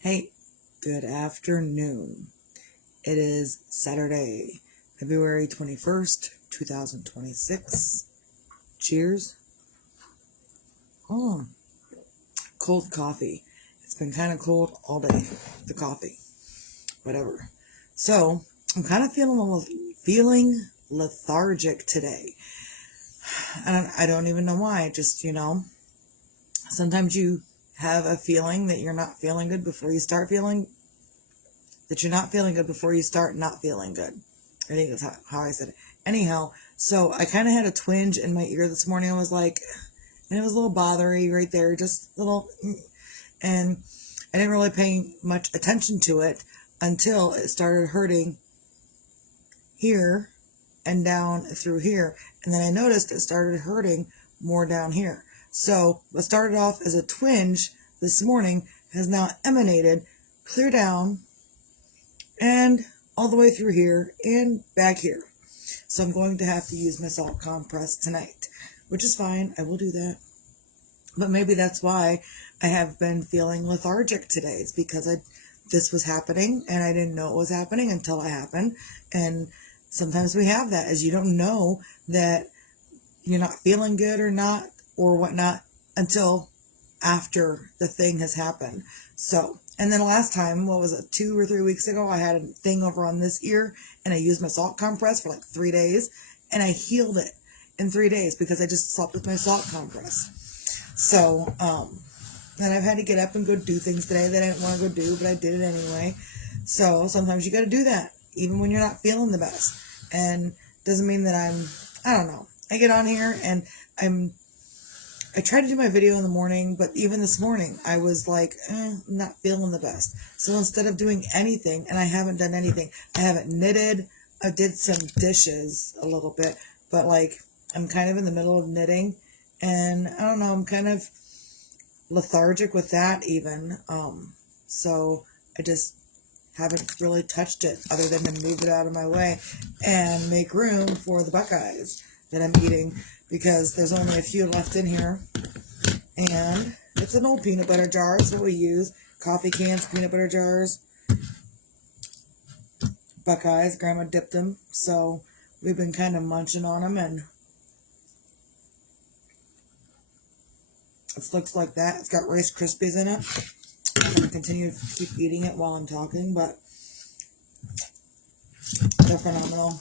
Hey, good afternoon. It is Saturday, February 21st, 2026. Cheers. Oh, cold coffee. It's been kind of cold all day, the coffee, whatever. So, I'm kind of feeling lethargic today. I don't even know why. Just, sometimes you have a feeling that you're not feeling good before you start feeling that you're not feeling good before you start not feeling good. I think that's how I said it. Anyhow, so I kind of had a twinge in my ear this morning. I was like, and it was a little bothery right there, just a little, and I didn't really pay much attention to it until it started hurting here and down through here. And then I noticed it started hurting more down here. So what started off as a twinge this morning has now emanated clear down and all the way through here and back here. So I'm going to have to use my salt compress tonight, which is fine. I will do that. But maybe that's why I have been feeling lethargic today. It's because this was happening and I didn't know it was happening until it happened. And sometimes we have that, as you don't know that you're not feeling good or not or whatnot until after the thing has happened. So, and then last time, what was it, 2 or 3 weeks ago, I had a thing over on this ear and I used my salt compress for like 3 days and I healed it in 3 days because I just slept with my salt compress. So, and I've had to get up and go do things today that I didn't want to go do, but I did it anyway. So sometimes you got to do that, even when you're not feeling the best. And doesn't mean that I don't know. I get on here and I try to do my video in the morning, but even this morning, I was like, not feeling the best. So instead of doing anything, and I haven't done anything, I haven't knitted, I did some dishes a little bit, but like, I'm kind of in the middle of knitting, and I don't know, I'm kind of lethargic with that even. So I just haven't really touched it other than to move it out of my way and make room for the Buckeyes that I'm eating, because there's only a few left in here, and it's an old peanut butter jar. That's what we use. Coffee cans, peanut butter jars, Buckeyes. Grandma dipped them, so we've been kind of munching on them, and it looks like that. It's got Rice Krispies in it. I'm going to continue to keep eating it while I'm talking, but they're phenomenal.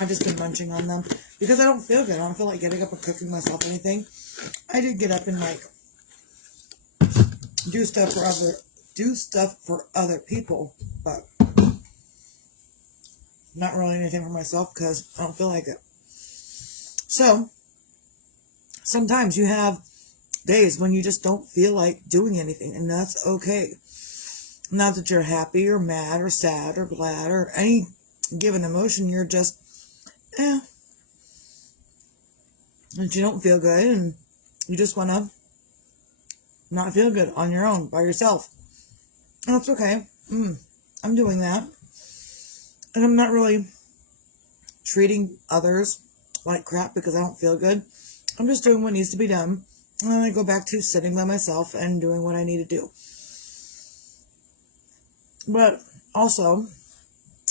I've just been munching on them because I don't feel good. I don't feel like getting up and cooking myself anything. I did get up and like do stuff for other people, but not really anything for myself because I don't feel like it. So sometimes you have days when you just don't feel like doing anything, and that's okay. Not that you're happy or mad or sad or glad or any given emotion. You're just that you don't feel good and you just want to not feel good on your own by yourself. And that's okay. I'm doing that. And I'm not really treating others like crap because I don't feel good. I'm just doing what needs to be done. And then I go back to sitting by myself and doing what I need to do. But also,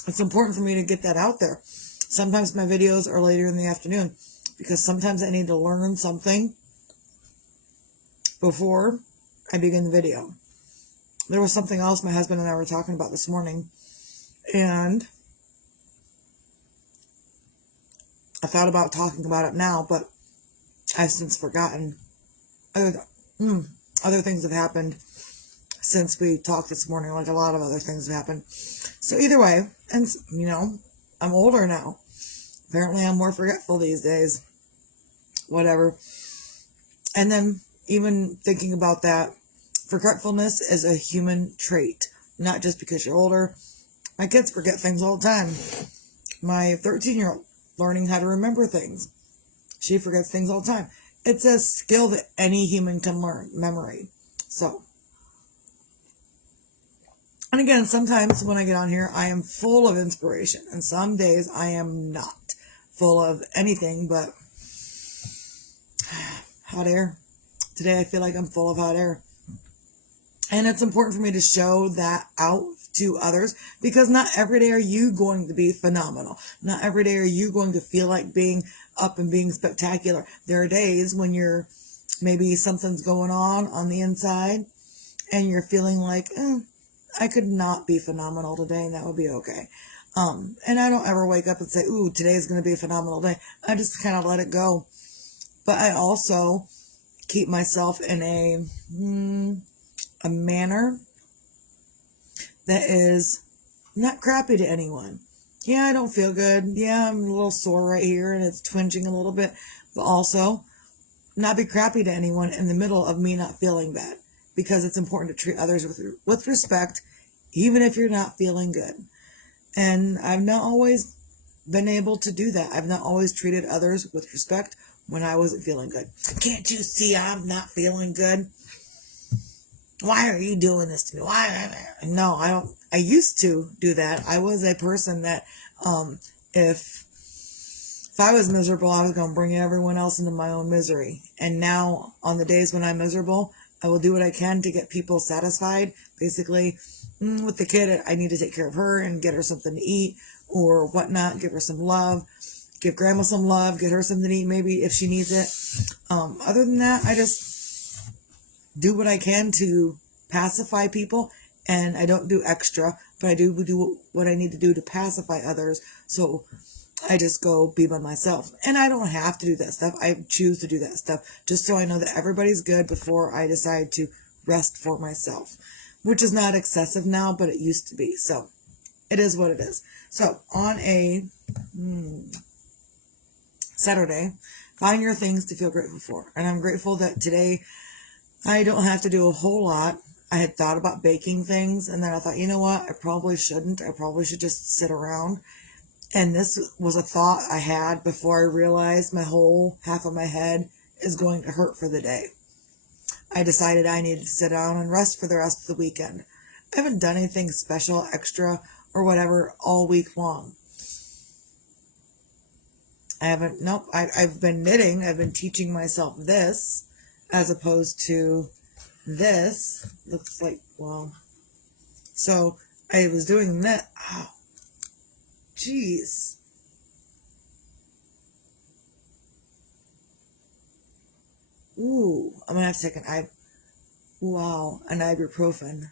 it's important for me to get that out there. Sometimes my videos are later in the afternoon because sometimes I need to learn something before I begin the video. There was something else my husband and I were talking about this morning, and I thought about talking about it now, but I've since forgotten. Other things have happened since we talked this morning, like a lot of other things have happened. So either way, and I'm older now. Apparently I'm more forgetful these days. Whatever. And then even thinking about that, forgetfulness is a human trait, not just because you're older. My kids forget things all the time. My 13-year-old learning how to remember things. She forgets things all the time. It's a skill that any human can learn, memory. So, and again, sometimes when I get on here, I am full of inspiration, and some days I am not full of anything but hot air. Today I feel like I'm full of hot air. And it's important for me to show that out to others, because not every day are you going to be phenomenal. Not every day are you going to feel like being up and being spectacular. There are days when maybe something's going on the inside and you're feeling like, I could not be phenomenal today and that would be okay. And I don't ever wake up and say, ooh, today's going to be a phenomenal day. I just kind of let it go. But I also keep myself in a manner that is not crappy to anyone. Yeah, I don't feel good. Yeah, I'm a little sore right here and it's twinging a little bit, but also not be crappy to anyone in the middle of me not feeling bad, because it's important to treat others with respect, even if you're not feeling good. And I've not always been able to do that. I've not always treated others with respect when I wasn't feeling good. Can't you see I'm not feeling good? Why are you doing this to me? Why? No, I don't. I used to do that. I was a person that, if I was miserable, I was going to bring everyone else into my own misery. And now, on the days when I'm miserable, I will do what I can to get people satisfied. Basically, with the kid, I need to take care of her and get her something to eat or whatnot. Give her some love. Give grandma some love. Get her something to eat, maybe, if she needs it. Other than that, I just do what I can to pacify people, and I don't do extra, but I do what I need to do to pacify others. So I just go be by myself, and I don't have to do that stuff. I choose to do that stuff just so I know that everybody's good before I decide to rest for myself, which is not excessive now, but it used to be. So it is what it is. So on a Saturday, find your things to feel grateful for. And I'm grateful that today I don't have to do a whole lot. I had thought about baking things, and then I thought, you know what? I probably shouldn't. I probably should just sit around. And this was a thought I had before I realized my whole half of my head is going to hurt for the day. I decided I needed to sit down and rest for the rest of the weekend. I haven't done anything special, extra, or whatever all week long. I've been knitting. I've been teaching myself this as opposed to this. Looks like, well, so I was doing that. Oh, jeez. Ooh, I'm gonna have to take an ibuprofen.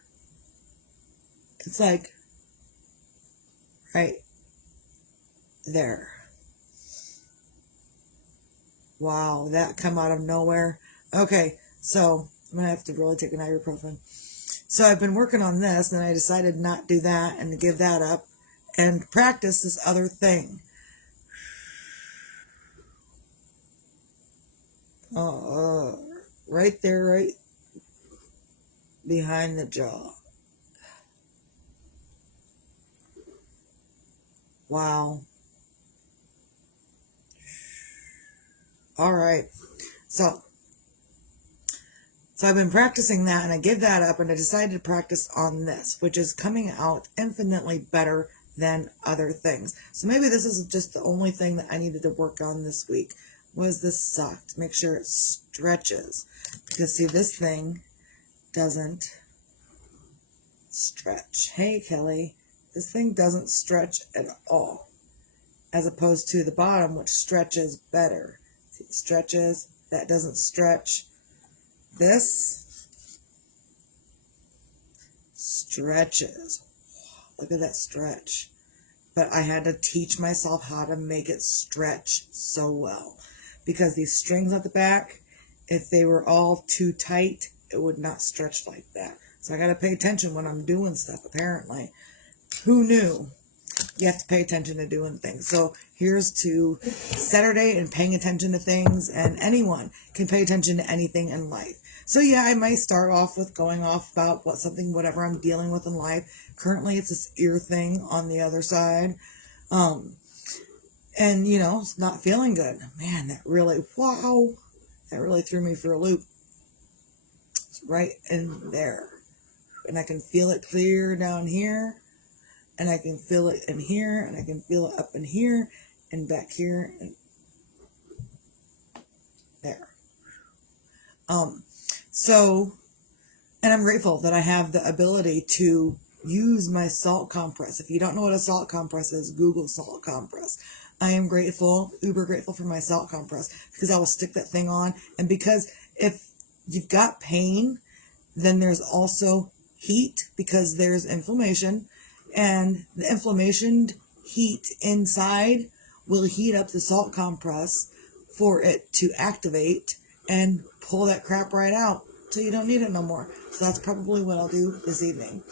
It's like right there. Wow, that come out of nowhere. Okay, so I'm gonna have to really take an ibuprofen. So I've been working on this, and I decided not to do that and to give that up and practice this other thing. Right there, right behind the jaw. Wow. All right. So I've been practicing that, and I give that up, and I decided to practice on this, which is coming out infinitely better than other things. So maybe this is just the only thing that I needed to work on this week, was this sock, to make sure it stretches. Because see, this thing doesn't stretch. Hey, Kelly, this thing doesn't stretch at all, as opposed to the bottom, which stretches better. See, it stretches, that doesn't stretch. This stretches. Look at that stretch. But I had to teach myself how to make it stretch so well. Because these strings at the back, if they were all too tight, it would not stretch like that. So I got to pay attention when I'm doing stuff, apparently. Who knew? You have to pay attention to doing things. So here's to Saturday and paying attention to things, and anyone can pay attention to anything in life. So yeah, I might start off with going off about whatever I'm dealing with in life. Currently it's this ear thing on the other side. And it's not feeling good. Man, that really threw me for a loop. It's right in there. And I can feel it clear down here. And I can feel it in here, and I can feel it up in here, and back here, and there. So And I'm grateful that I have the ability to use my salt compress. If you don't know what a salt compress is, Google salt compress. I am grateful, uber grateful for my salt compress because I will stick that thing on. And because if you've got pain, then there's also heat because there's inflammation, and the inflammation heat inside will heat up the salt compress for it to activate and pull that crap right out so you don't need it no more. So that's probably what I'll do this evening.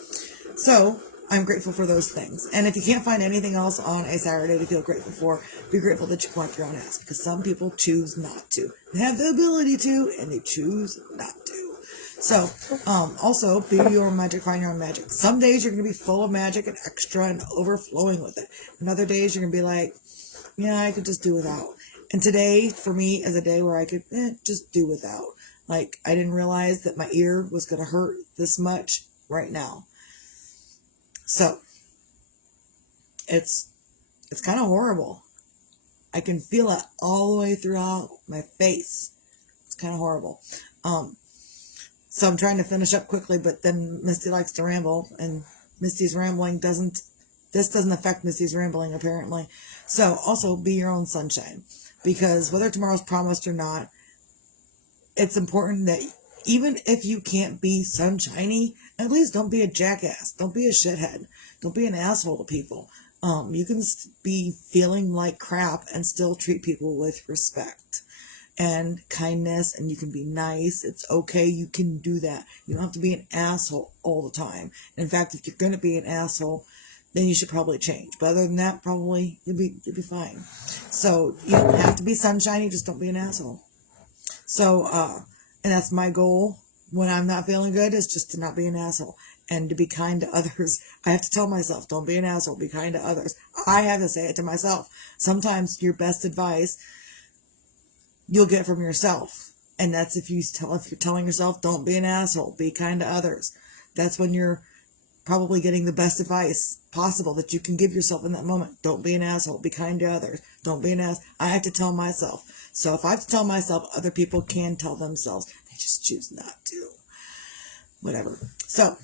So I'm grateful for those things. And if you can't find anything else on a Saturday to feel grateful for, be grateful that you can wipe your own ass, because some people choose not to. They have the ability to, and they choose not to. So, also, be your own magic, find your own magic. Some days you're going to be full of magic and extra and overflowing with it. And other days you're going to be like, yeah, I could just do without. And today, for me, is a day where I could just do without. Like, I didn't realize that my ear was going to hurt this much right now. So, it's kind of horrible. I can feel it all the way throughout my face. It's kind of horrible. So I'm trying to finish up quickly, but then Misty likes to ramble, and Misty's rambling doesn't affect Misty's rambling, apparently. So also be your own sunshine, because whether tomorrow's promised or not, it's important that even if you can't be sunshiny, at least don't be a jackass. Don't be a shithead. Don't be an asshole to people. You can be feeling like crap and still treat people with respect and kindness, and you can be nice. It's okay. You can do that. You don't have to be an asshole all the time. In fact, if you're going to be an asshole, then you should probably change. But other than that, probably you'll be fine. So you don't have to be sunshiny. Just don't be an asshole. So, and that's my goal when I'm not feeling good, is just to not be an asshole and to be kind to others. I have to tell myself, don't be an asshole, be kind to others. I have to say it to myself. Sometimes your best advice you'll get from yourself. And that's if you're telling yourself, don't be an asshole, be kind to others. That's when you're probably getting the best advice possible that you can give yourself in that moment. Don't be an asshole, be kind to others. Don't be an ass. I have to tell myself. So if I have to tell myself, other people can tell themselves. They just choose not to. Whatever. So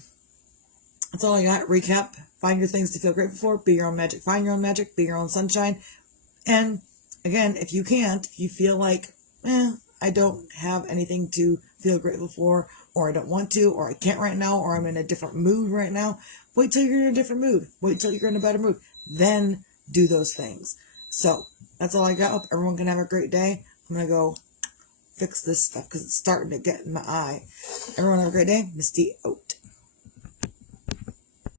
that's all I got. Recap. Find your things to feel grateful for. Be your own magic. Find your own magic. Be your own sunshine. And again, if you feel like, I don't have anything to feel grateful for, or I don't want to, or I can't right now, or I'm in a different mood right now, wait till you're in a different mood. Wait till you're in a better mood. Then do those things. So that's all I got. Hope everyone can have a great day. I'm going to go fix this stuff because it's starting to get in my eye. Everyone have a great day. Misty out.